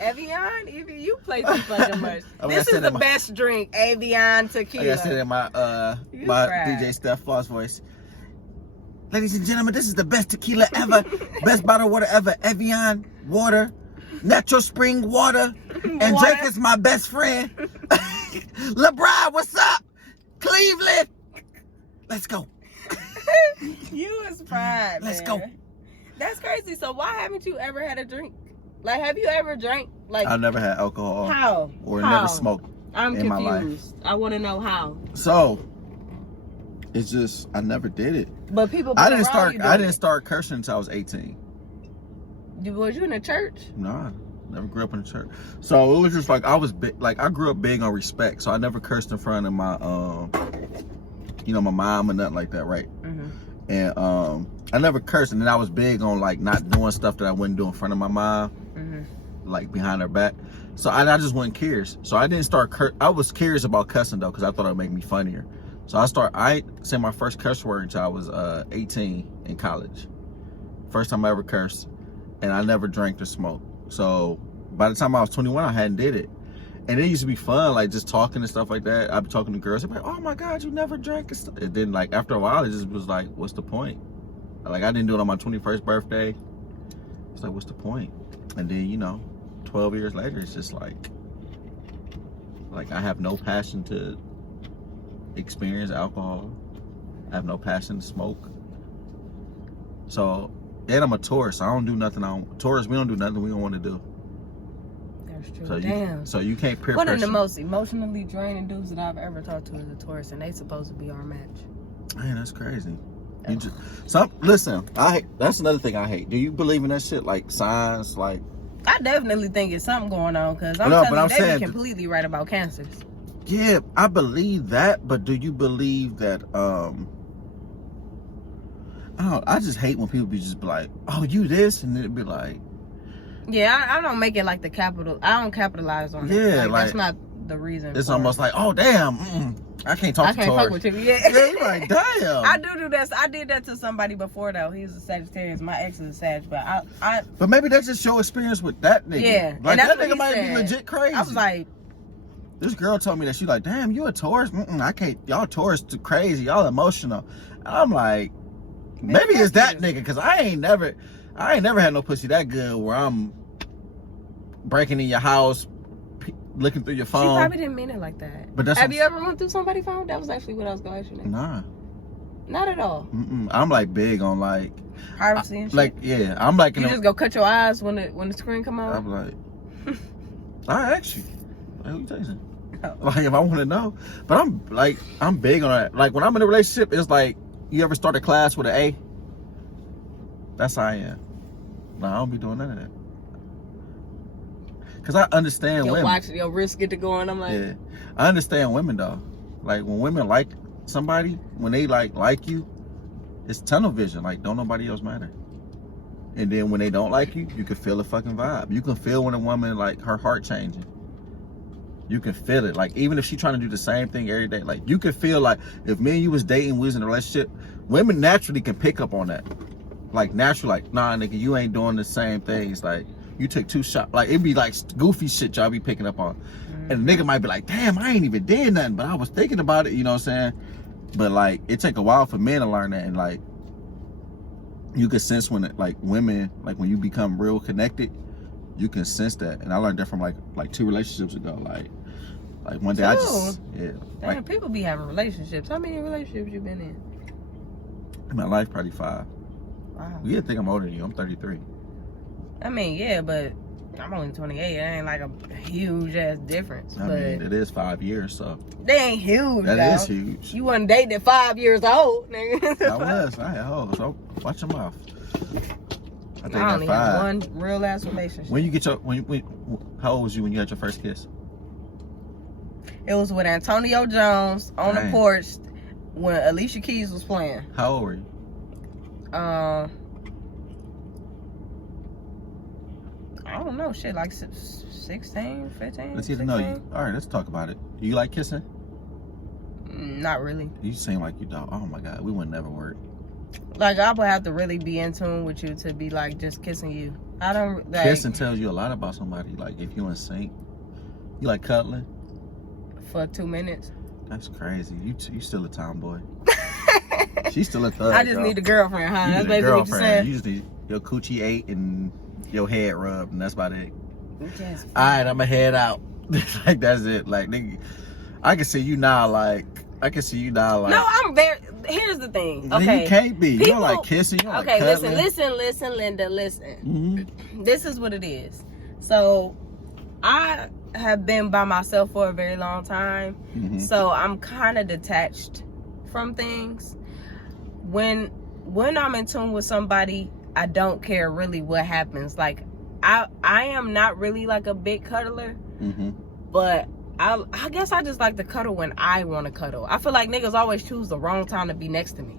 Evian? You play too fucking much. This is the best drink, Evian tequila. I said it in my DJ Steph Floss voice. Ladies and gentlemen, this is the best tequila ever. Best bottled water ever. Evian water. Natural spring water. And Drake is my best friend. LeBron, what's up? Cleveland. Let's go. You is fried, Let's man. go. That's crazy. So why haven't you ever had a drink? Like, have you ever drank? Like, I've never had alcohol. How? Or never smoked. I'm in confused. My life. I want to know how. So, it's just I never did it. But people. I didn't start cursing until I was 18. Was you in a church? Nah, never grew up in a church. So it was just like I was big. Like I grew up big on respect. So I never cursed in front of my my mom or nothing like that, right? Mm-hmm. And I never cursed, and then I was big on like not doing stuff that I wouldn't do in front of my mom, like behind her back. So I just wasn't curious. So I didn't start I was curious about cussing though, because I thought it would make me funnier. So I ain't said my first curse word until I was 18 in college. First time I ever cursed, and I never drank or smoked. So by the time I was 21, I hadn't did it. And it used to be fun, like just talking and stuff like that. I'd be talking to girls, I'd be like, oh my God, you never drank. And then like after a while, it just was like, what's the point? Like I didn't do it on my 21st birthday. It's like, what's the point? And then, 12 years later, it's just like I have no passion to experience alcohol. I have no passion to smoke. So, and I'm a tourist, so I don't do nothing. Tourists, we don't do nothing we don't want to do. That's true. So damn. So you can't peer One pressure. of the most emotionally draining dudes that I've ever talked to is a tourist, and they supposed to be our match. Man, that's crazy. Listen, that's another thing I hate. Do you believe in that shit, like signs, like? I definitely think it's something going on, because I'm telling you, they be completely right about cancers. Yeah, I believe that, but do you believe that? I just hate when people be just like, "Oh, you this," and it'd be like, Yeah, I don't make it like the capital. I don't capitalize on it. Yeah, like that's not the reason. It's almost like, oh damn, I can't talk to Taurus. Fuck with you. Yeah, you're like, damn. I do that. I did that to somebody before though. He's a Sagittarius. My ex is a Sag, but I. But maybe that's just your experience with that nigga. Yeah, like that nigga might be legit crazy. I was like, this girl told me that she's like, damn, you a Taurus? I can't. Y'all Taurus too crazy. Y'all emotional. And I'm like, maybe it's that nigga, cause I ain't never had no pussy that good where I'm breaking in your house, looking through your phone. She probably didn't mean it like that. But have you ever went through somebody's phone? That was actually what I was going to ask you. Nah. Not at all. I'm like big on like privacy and shit. Like yeah, I'm like you just go cut your eyes when the screen come on. I'm like, I ask you, like, who you texting? Like if I want to know, but I'm big on that. Like when I'm in a relationship, it's like you ever start a class with an A. That's how I am. No, I don't be doing none of that. Cause I understand women. Watch your wrist get to going. I'm like, yeah, I understand women though. Like when women like somebody, when they like you, it's tunnel vision. Like don't nobody else matter. And then when they don't like you, you can feel the fucking vibe. You can feel when a woman like her heart changing. You can feel it. Like even if she trying to do the same thing every day, like you can feel like if me and you was dating, we was in a relationship, women naturally can pick up on that. Like naturally, like nah, nigga, you ain't doing the same things. Like you took 2 shots. Like it'd be like goofy shit y'all be picking up on. And the nigga might be like, damn, I ain't even did nothing, but I was thinking about it. You know what I'm saying? But like it take a while for men to learn that, and like you can sense when like women, like when you become real connected, you can sense that. And I learned that from like 2 relationships ago. Like one day I just Damn, like, people be having relationships. How many relationships you been in? In my life, probably 5. Wow. You think I'm older than you? I'm 33. I mean, yeah, but I'm only 28. It ain't like a huge ass difference. I mean, it is 5 years, so they ain't huge. That is huge. You wasn't dating at 5 years old, nigga. I was. I had hoes. So watch your mouth. I only had 1 real ass relationship. When you get your how old was you when you had your first kiss? It was with Antonio Jones on the porch when Alicia Keys was playing. How old were you? I don't know, shit, like 16, 15. Let's get to know you. All right, let's talk about it. Do you like kissing? Not really. You seem like you don't. Oh my God, we would never work. Like I would have to really be in tune with you to be like just kissing you. I don't. Like, kissing tells you a lot about somebody. Like if you in sync, you like cuddling for 2 minutes. That's crazy. You still a tomboy. She's still a thug. I just need a girlfriend, huh? That's basically what you're saying. You just need your coochie ate and your head rubbed, and that's about it. Yes. All right, I'ma head out. Like that's it. Like nigga, I can see you now. Like No, I'm very. Here's the thing. Okay, you can't be. You don't like kissing. You don't okay, like cuddling. listen, Linda, listen. Mm-hmm. This is what it is. So, I have been by myself for a very long time, so I'm kind of detached from things. When I'm in tune with somebody, I don't care really what happens. Like I am not really like a big cuddler, but I guess I just like to cuddle when I want to cuddle. I feel like niggas always choose the wrong time to be next to me,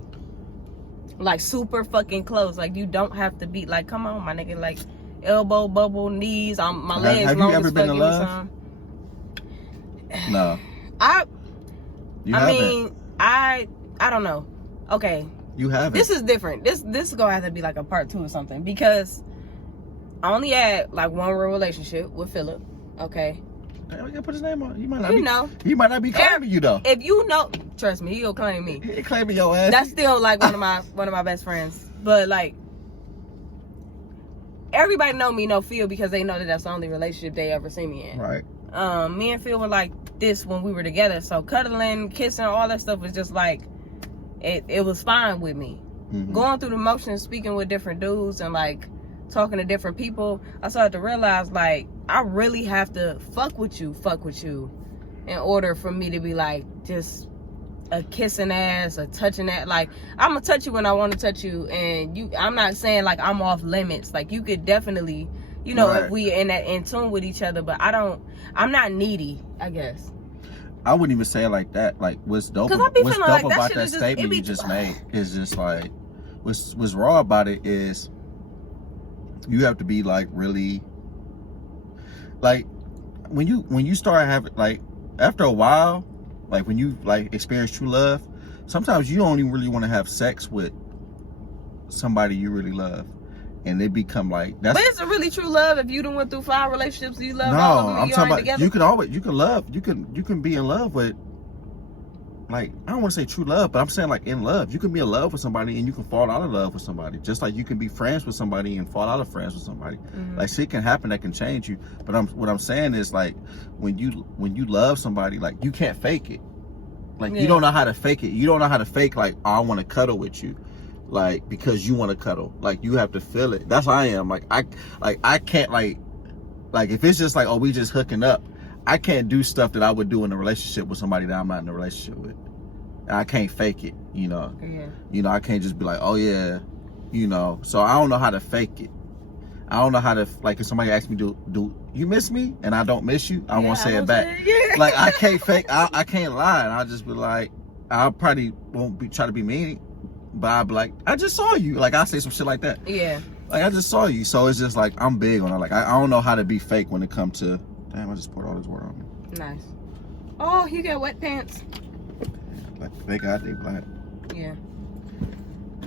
like super fucking close. Like you don't have to be like, come on, my nigga, like elbow bubble, knees, my legs. Have you ever been in love? No. I don't know. Okay. You haven't. This is different. This is gonna have to be like a part 2 or something, because I only had like 1 real relationship with Philip. Okay. Hey, we gotta put his name on. He might not be claiming you though. If you know, trust me, he'll claim me. He claiming your ass. That's still like one of my best friends. But like everybody know Phil because they know that that's the only relationship they ever see me in. Right. Me and Phil were like this when we were together. So cuddling, kissing, all that stuff was just like it was fine with me. Going through the motions, speaking with different dudes and like talking to different people, I started to realize like I really have to fuck with you in order for me to be like just a kissing ass, a touching ass. Like I'm gonna touch you when I want to touch you, and I'm not saying like I'm off limits. Like you could definitely, if we in tune with each other, but I'm not needy, I guess. I wouldn't even say it like that. Like what's dope about that statement you just made is just like what's raw about it is you have to be like really like when you start having, like, after a while, like when you like experience true love, sometimes you don't even really want to have sex with somebody you really love, and it become like that's. But it's a really true love if you done went through 5 relationships, you love No, all of them, I'm you talking aren't about together. you can be in love with, like, I don't want to say true love, but I'm saying like in love. You can be in love with somebody and you can fall out of love with somebody. Just like you can be friends with somebody and fall out of friends with somebody. Mm-hmm. Like shit can happen that can change you. But what I'm saying is, like, when you love somebody, like, you can't fake it. Like, you don't know how to fake it. You don't know how to fake, like, oh, I want to cuddle with you, like, because you want to cuddle. Like, you have to feel it. That's how I am. Like I can't, like if it's just like, oh, we just hooking up, I can't do stuff that I would do in a relationship with somebody that I'm not in a relationship with. And I can't fake it, you know. Yeah. You know, I can't just be like, oh yeah, you know. So I don't know how to fake it. I don't know how to, like, if somebody asks me, do you miss me? And I don't miss you, I won't say it back. Like, I can't fake, I can't lie. And I'll just be like, I probably won't try to be mean, but I'll be like, I just saw you. Like, I'll say some shit like that. Yeah. Like, I just saw you. So it's just like, I'm big on it. Like, I don't know how to be fake when it comes to, damn, I just poured all this water on me. Nice. Oh, you got wet pants. Like, thank God they black. Yeah.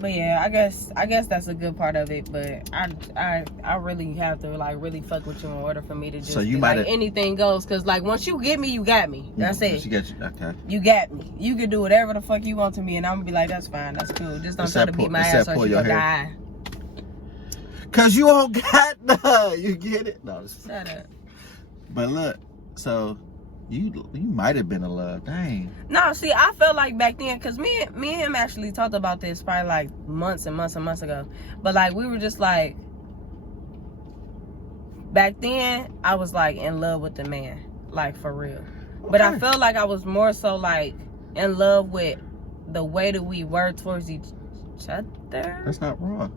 But yeah, I guess that's a good part of it. But I really have to, like, really fuck with you in order for me to just, so you might, like, anything goes. Cause, like, once you get me, you got me. That's it. She got you. Okay. You got me. You can do whatever the fuck you want to me, and I'm gonna be like, that's fine, that's cool. Just don't try to beat my ass or you gonna die. Cause you don't got none. You get it? No. Shut up. But look, so you might have been in love. Dang. No, see, I felt like back then, cause me and him actually talked about this probably like months and months and months ago. But like we were just like, back then I was like in love with the man, like for real. Okay. But I felt like I was more so like in love with the way that we were towards each other. That's not wrong.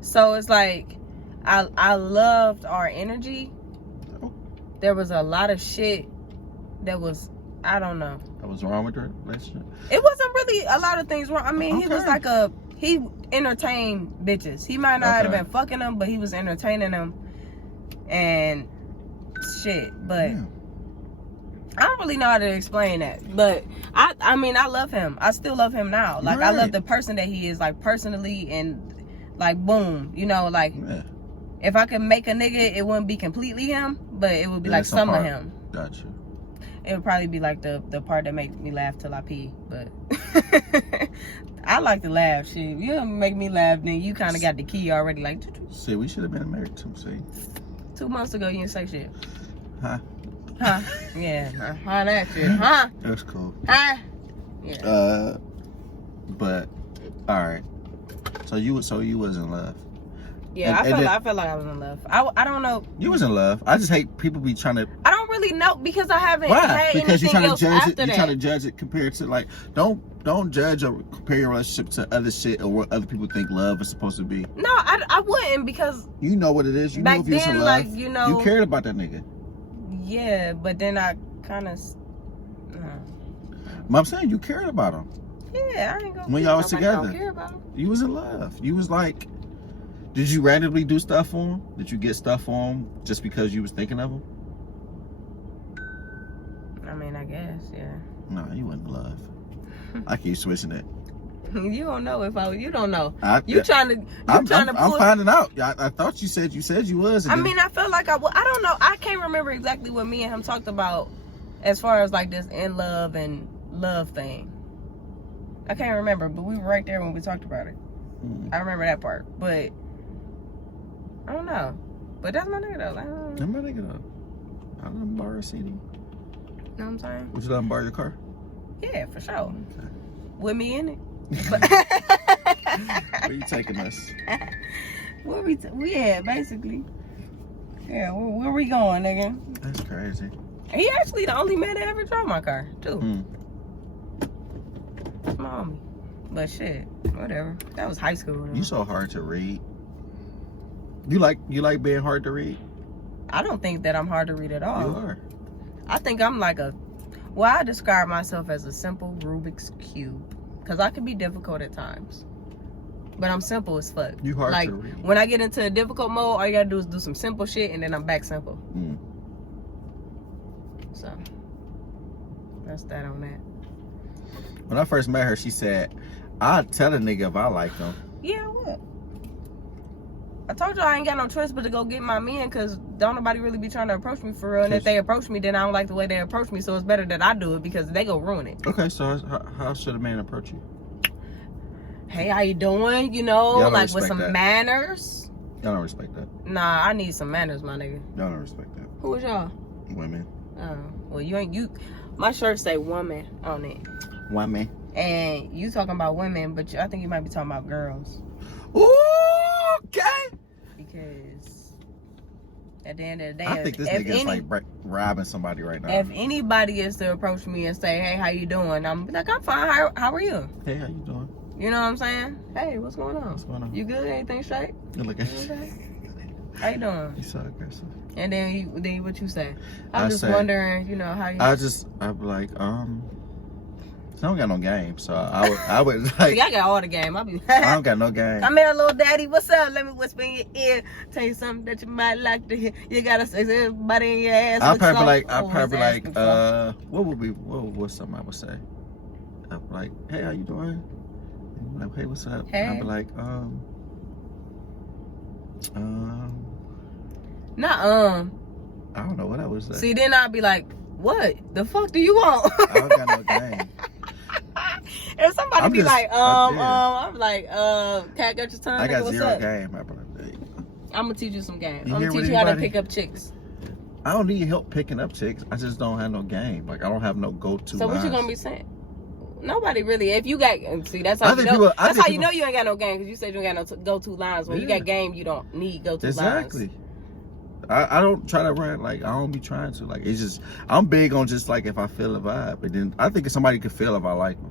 So it's like I loved our energy. There was a lot of shit that was, I don't know. That was wrong with your relationship? It wasn't really a lot of things wrong. I mean, he was like he entertained bitches. He might not have been fucking them, but he was entertaining them and shit. But I don't really know how to explain that. But I mean, I love him. I still love him now. Like, I love the person that he is, like, personally, and like, boom, you know, like, if I could make a nigga, it wouldn't be completely him, but it would be like some of him. Gotcha. It would probably be like the part that makes me laugh till I pee, but I like to laugh. Shit, you make me laugh, then you kind of got the key already. Like, see, we should have been married too. See, 2 months ago you didn't say shit. Huh? Yeah. Huh? That shit. Huh? That's cool. Huh? Yeah. But all right. So you was in love. Yeah, I felt like I was in love. I don't know. You was in love. I just hate people be trying to. I don't really know because I haven't. Why? Because you're trying to judge it. You're trying to judge it compared to, like, don't judge or compare your relationship to other shit or what other people think love is supposed to be. No, I wouldn't, because you know what it is. You back know if you was in love. Like, you know, you cared about that nigga. Yeah, but then I kind of. But I'm saying you cared about him. Yeah, I ain't gonna. When y'all was together, don't care about him. You was in love. You was like, did you randomly do stuff for him? Did you get stuff for him just because you was thinking of him? I mean, I guess, yeah. No, you wasn't in love. I keep switching it. You don't know if I. You don't know. I'm finding out. I thought you said you was. I mean, I felt like I don't know. I can't remember exactly what me and him talked about as far as like this in love and love thing. I can't remember, but we were right there when we talked about it. I remember that part, but I don't know. But that's my nigga though. That's my nigga though. I let him borrow a CD. You know what I'm saying? Would you let him borrow your car? Yeah, for sure. Okay. With me in it. Where you taking us? Where yeah, basically. Yeah, where we going, nigga? That's crazy. He actually the only man that ever drove my car, too. That's my homie. But shit, whatever. That was high school. You so hard to read. You like being hard to read? I don't think that I'm hard to read at all. You are. I think I'm like I describe myself as a simple Rubik's Cube. Because I can be difficult at times. But I'm simple as fuck. You hard like to read. when I get into a difficult mode, all you gotta do is do some simple shit, and then I'm back simple. So that's that on that. When I first met her, she said, "I'll tell a nigga if I like him." Yeah, I would. I told you I ain't got no choice but to go get my men, because don't nobody really be trying to approach me for real. And if they approach me, then I don't like the way they approach me, so it's better that I do it, because they go ruin it. Okay, so how should a man approach you? Hey, how you doing? You know, like with some manners. Y'all don't respect that. Nah, I need some manners, my nigga. Y'all don't respect that. Who is y'all? Women. Oh, well, you. My shirt say woman on it. Women. And you talking about women, but I think you might be talking about girls. Okay. Because at the end of the day, I think this nigga's like robbing somebody right now. If anybody is to approach me and say, "Hey, how you doing?" I'm like, "I'm fine. How are you?" Hey, how you doing? You know what I'm saying? Hey, what's going on? What's going on? You good? Anything straight? Good looking. Okay. How you doing? You so aggressive. And then what you say? I'm just wondering, you know, how you. I'd be like, I don't got no game, so I would like. See, I got all the game. I don't got no game. Come here, little daddy. What's up? Let me whisper in your ear. Tell you something that you might like to hear. You gotta say everybody in your ass. I'll probably like, what's something I would say? I'd be like, hey, how you doing? And like, hey, what's up? Hey. And I'd be like, I don't know what I would say. See, then I'd be like, what the fuck do you want? I don't got no game. If somebody be like, I'm like, cat got your tongue. I got what's zero up? game. I'm gonna teach you some game. I'm here gonna teach with you how to anybody? pick up chicks. I don't need help picking up chicks. I just don't have no game. Like I don't have no go-to. So what lines. you gonna be saying? Nobody really. If you got, see, that's how you know. That's how you know you ain't got no game, because you said you ain't got no go-to lines. When you got game, you don't need go-to lines. Exactly. I don't try to run, like, I don't be trying to. Like, it's just, I'm big on just, like, if I feel a vibe. But then I think if somebody can feel if I like them.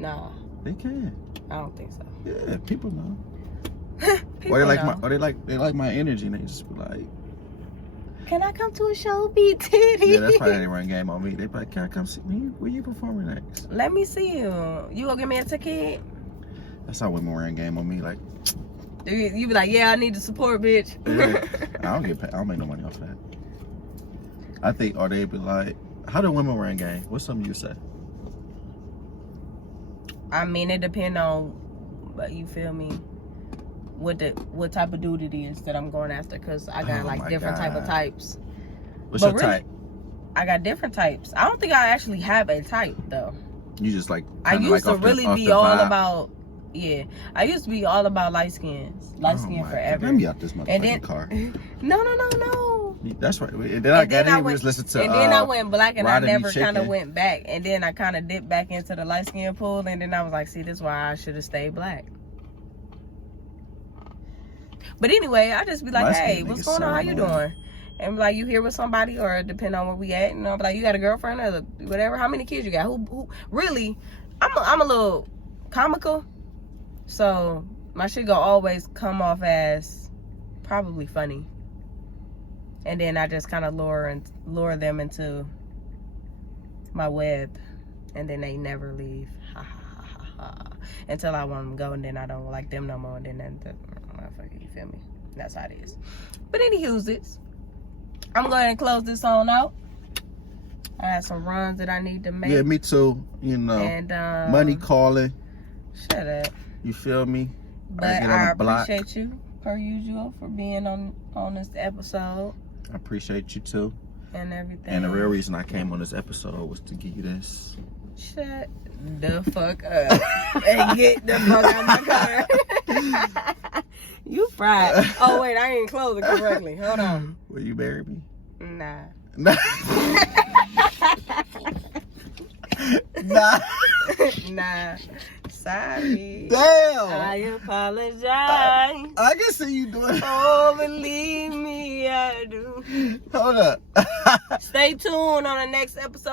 Nah. They can. I don't think so. Yeah, people know. People or they like know. they like my energy, and they just be like, can I come to a show, B-Titty? yeah, that's probably they run game on me. They be like, can I come see me? Where you performing next? Let me see you. You gonna give me a ticket? That's how women run game on me. Like, you be like, yeah, I need the support, bitch. Yeah, I don't get paid. I don't make no money off that. I think, or they be like, how do women run game? What's something you say? I mean, it depends on, but you feel me, what type of dude it is that I'm going after, because I got like different type of types. What's your type? I got different types. I don't think I actually have a type though. You just like, I used to really be all about, yeah. I used to be all about light skins forever. Let me out this motherfucking car. No. That's right. And then I got in, we just listened to. And then I went black, and I never kind of went back. And then I kind of dipped back into the light skin pool, and then I was like, see, this is why I should have stayed black. But anyway, I just be like, hey, what's going on? How you doing? And be like, you here with somebody, or depend on where we at? And I'm like, you got a girlfriend or whatever? How many kids you got? Who really? I'm a little comical, so my shit gonna always come off as probably funny. And then I just kind of lure them into my web, and then they never leave. Ha ha ha ha ha. Until I want them to go, and then I don't like them no more. And then motherfucker, you feel me? That's how it is. But anywho's, I'm going to go ahead and close this on out. I have some runs that I need to make. Yeah, me too. You know, and money calling. Shut up. You feel me? But I appreciate you, per usual, for being on this episode. I appreciate you too. And everything. And the real reason I came on this episode was to give you this. Shut the fuck up. And get the fuck out of my car. You fried. Oh, wait, I ain't closing correctly. Hold on. Will you marry me? Nah. Nah. Nah. Nah. Sorry. Damn. I apologize. I can see you doing it. Oh, believe me, I do. Hold up. Stay tuned on the next episode.